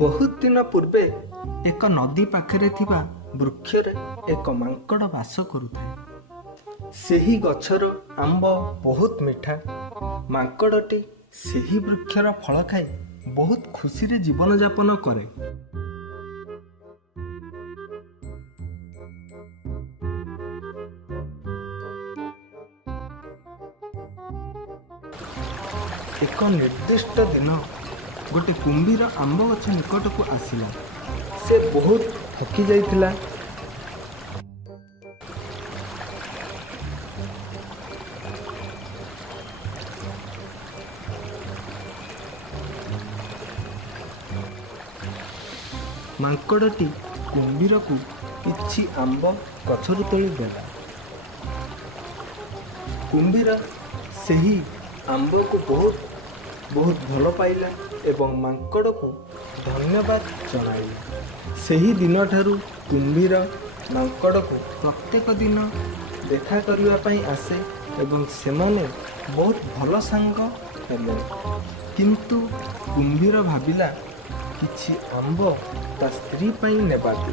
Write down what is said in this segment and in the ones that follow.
ବହୁତ ଦିନ ପୂର୍ବେ ଏକ ନଦୀ ପାଖରେ ଥିବା ବୃକ୍ଷରେ ଏକ ମାଙ୍କଡ଼ ବାସ କରୁଥାଏ। ସେହି ଗଛର ଆମ୍ବ ବହୁତ ମିଠା। ମାଙ୍କଡ଼ଟି ସେହି ବୃକ୍ଷର ଫଳ ଖାଇ ବହୁତ ଖୁସିରେ ଜୀବନଯାପନ କରେ। ଏକ ନିର୍ଦ୍ଦିଷ୍ଟ ଦିନ ଗୋଟେ କୁମ୍ଭୀର ଆମ୍ବ ଗଛ ନିକଟକୁ ଆସିଲା। ସେ ବହୁତ ଥକି ଯାଇଥିଲା। ମାଙ୍କଡ଼ଟି କୁମ୍ଭୀରକୁ କିଛି ଆମ୍ବ ଗଛରୁ ତୋଳି ଦେଲା। କୁମ୍ଭୀର ସେହି ଆମ୍ବକୁ ବହୁତ ଭଲ ପାଇଲା ଏବଂ ମାଙ୍କଡ଼କୁ ଧନ୍ୟବାଦ ଜଣାଇଲା। ସେହି ଦିନଠାରୁ କୁମ୍ଭୀର ମାଙ୍କଡ଼କୁ ପ୍ରତ୍ୟେକ ଦିନ ଦେଖା କରିବା ପାଇଁ ଆସେ ଏବଂ ସେମାନେ ବହୁତ ଭଲ ସାଙ୍ଗ ହେଲେ। କିନ୍ତୁ କୁମ୍ଭୀର ଭାବିଲା କିଛି ଆମ୍ବ ତା ସ୍ତ୍ରୀ ପାଇଁ ନେବାକୁ।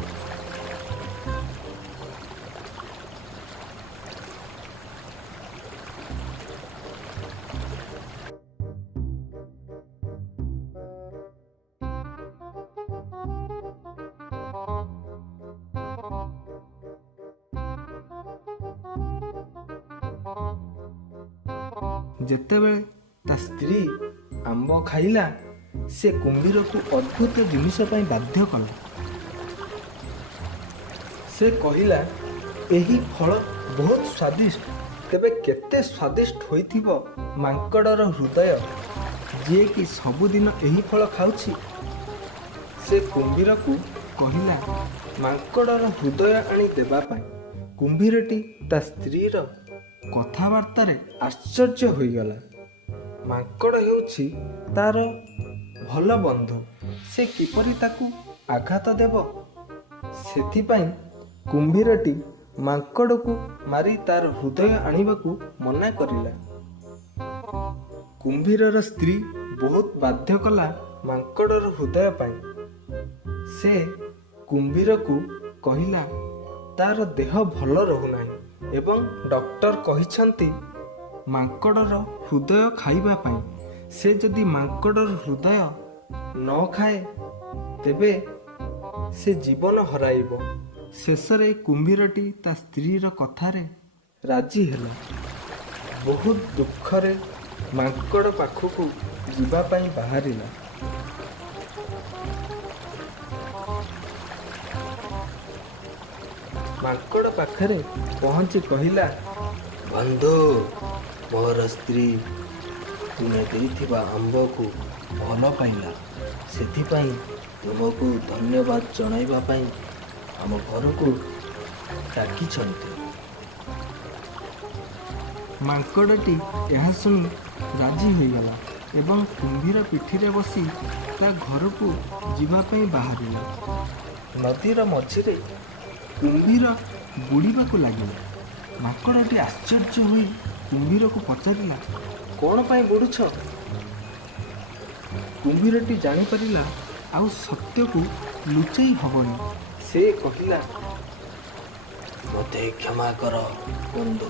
ଯେତେବେଳେ ତା ସ୍ତ୍ରୀ ଆମ୍ବ ଖାଇଲା, ସେ କୁମ୍ଭୀରକୁ ଅଦ୍ଭୁତ ଜିନିଷ ପାଇଁ ବାଧ୍ୟ କଲା। ସେ କହିଲା, ଏହି ଫଳ ବହୁତ ସ୍ୱାଦିଷ୍ଟ। ତେବେ କେତେ ସ୍ୱାଦିଷ୍ଟ ହୋଇଥିବ ମାଙ୍କଡ଼ର ହୃଦୟ, ଯିଏକି ସବୁଦିନ ଏହି ଫଳ ଖାଉଛି। ସେ କୁମ୍ଭୀରକୁ କହିଲା ମାଙ୍କଡ଼ର ହୃଦୟ ଆଣି ଦେବା ପାଇଁ। କୁମ୍ଭୀରଟି ତା ସ୍ତ୍ରୀର କଥାବାର୍ତ୍ତାରେ ଆଶ୍ଚର୍ଯ୍ୟ ହୋଇଗଲା। ମାଙ୍କଡ଼ ହେଉଛି ତାର ଭଲ ବନ୍ଧୁ। ସେ କିପରି ତାକୁ ଆଘାତ ଦେବ? ସେଥିପାଇଁ କୁମ୍ଭୀରଟି ମାଙ୍କଡ଼କୁ ମାରି ତାର ହୃଦୟ ଆଣିବାକୁ ମନା କରିଲା। କୁମ୍ଭୀରର ସ୍ତ୍ରୀ ବହୁତ ବାଧ୍ୟ କଲା ମାଙ୍କଡ଼ର ହୃଦୟ ପାଇଁ। ସେ କୁମ୍ଭୀରକୁ କହିଲା ତାର ଦେହ ଭଲ ରହୁନାହିଁ ଏବଂ ଡକ୍ଟର କହିଛନ୍ତି ମାଙ୍କଡ଼ର ହୃଦୟ ଖାଇବା ପାଇଁ। ସେ ଯଦି ମାଙ୍କଡ଼ର ହୃଦୟ ନ ଖାଏ ତେବେ ସେ ଜୀବନ ହରାଇବ। ଶେଷରେ କୁମ୍ଭୀରଟି ତା ସ୍ତ୍ରୀର କଥାରେ ରାଜି ହେଲା। ବହୁତ ଦୁଃଖରେ ମାଙ୍କଡ଼ ପାଖକୁ ଯିବା ପାଇଁ ବାହାରିଲା। ମାଙ୍କଡ଼ ପାଖରେ ପହଞ୍ଚି କହିଲା, ବନ୍ଧୁ, ମୋର ସ୍ତ୍ରୀ ତୁମେ ଦେଇଥିବା ଆମ୍ବକୁ ଭଲ ପାଇଲା। ସେଥିପାଇଁ ତୁମକୁ ଧନ୍ୟବାଦ ଜଣାଇବା ପାଇଁ ଆମ ଘରକୁ ଡାକିଛନ୍ତି। ମାଙ୍କଡ଼ଟି ଏହା ଶୁଣି ରାଜି ହୋଇଗଲା ଏବଂ କୁମ୍ଭୀର ପିଠିରେ ବସି ତା ଘରକୁ ଯିବା ପାଇଁ ବାହାରିଲା। ନଦୀର ମଝିରେ କୁମ୍ଭୀର ବୁଡ଼ିବାକୁ ଲାଗିଲା। ମାଙ୍କଡ଼ଟି ଆଶ୍ଚର୍ଯ୍ୟ ହୋଇ କୁମ୍ଭୀରକୁ ପଚାରିଲା, କ'ଣ ପାଇଁ ବୁଡ଼ୁଛ? କୁମ୍ଭୀରଟି ଜାଣିପାରିଲା ଆଉ ସତ୍ୟକୁ ଲୁଚାଇ ହବନି। ସେ କହିଲା, ମୋତେ କ୍ଷମା କର ବନ୍ଧୁ।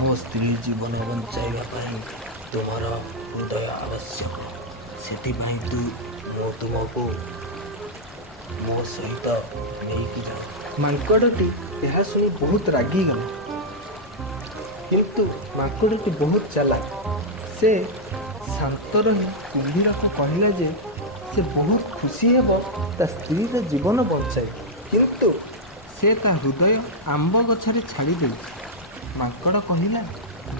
ମୋ ସ୍ତ୍ରୀ ଜୀବନ ବଞ୍ଚାଇବା ପାଇଁ ତୁମର ହୃଦୟ ଆବଶ୍ୟକ। ସେଥିପାଇଁ ମୁଁ ତୁମକୁ ମୋ ସହିତ ନେଇକି ଯାଅ। ମାଙ୍କଡ଼ଟି ଏହା ଶୁଣି ବହୁତ ରାଗିଗଲା। କିନ୍ତୁ ମାଙ୍କଡ଼ଟି ବହୁତ ଚାଲାକ। ସେ ଶାନ୍ତ ରହି କୁମ୍ଭୀରକୁ କହିଲା ଯେ ସେ ବହୁତ ଖୁସି ହେବ ତା ସ୍ତ୍ରୀର ଜୀବନ ବଞ୍ଚାଇ। କିନ୍ତୁ ସେ ତା ହୃଦୟ ଆମ୍ବ ଗଛରେ ଛାଡ଼ି ଦେଇଛି। ମାଙ୍କଡ଼ କହିଲା,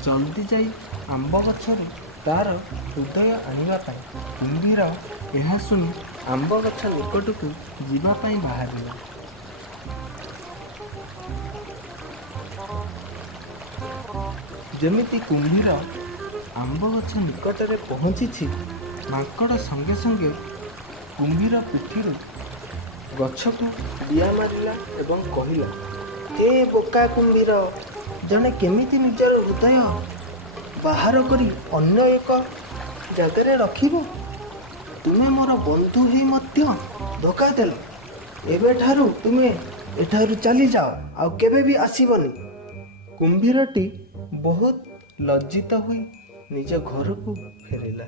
ଜଲ୍ଦି ଯାଇ ଆମ୍ବ ଗଛରେ ତାର ହୃଦୟ ଆଣିବା ପାଇଁ। କୁମ୍ଭୀର ଏହା ଶୁଣି ଆମ୍ବ ଗଛ ନିକଟକୁ ଯିବା ପାଇଁ ବାହାରିଲା। ଯେମିତି କୁମ୍ଭୀର ଆମ୍ବ ଗଛ ନିକଟରେ ପହଞ୍ଚିଛି, ମାଙ୍କଡ଼ ସଙ୍ଗେ ସଙ୍ଗେ କୁମ୍ଭୀର ପିଠିରୁ ଗଛକୁ ଡିଆ ମାରିଲା ଏବଂ କହିଲା, ହେ ବୋକା କୁମ୍ଭୀର, ଜଣେ କେମିତି ନିଜର ହୃଦୟ ବାହାର କରି ଅନ୍ୟ ଏକ ଜାଗାରେ ରଖିବ? ତୁମେ ମୋର ବନ୍ଧୁ ହେଇ ମଧ୍ୟ ଧୋକା ଦେଲ। ଏବେଠାରୁ ତୁମେ ଏଠାରୁ ଚାଲିଯାଅ, ଆଉ କେବେ ବି ଆସିବନି। କୁମ୍ଭୀରଟି ବହୁତ ଲଜ୍ଜିତ ହୋଇ ନିଜ ଘରକୁ ଫେରିଲା।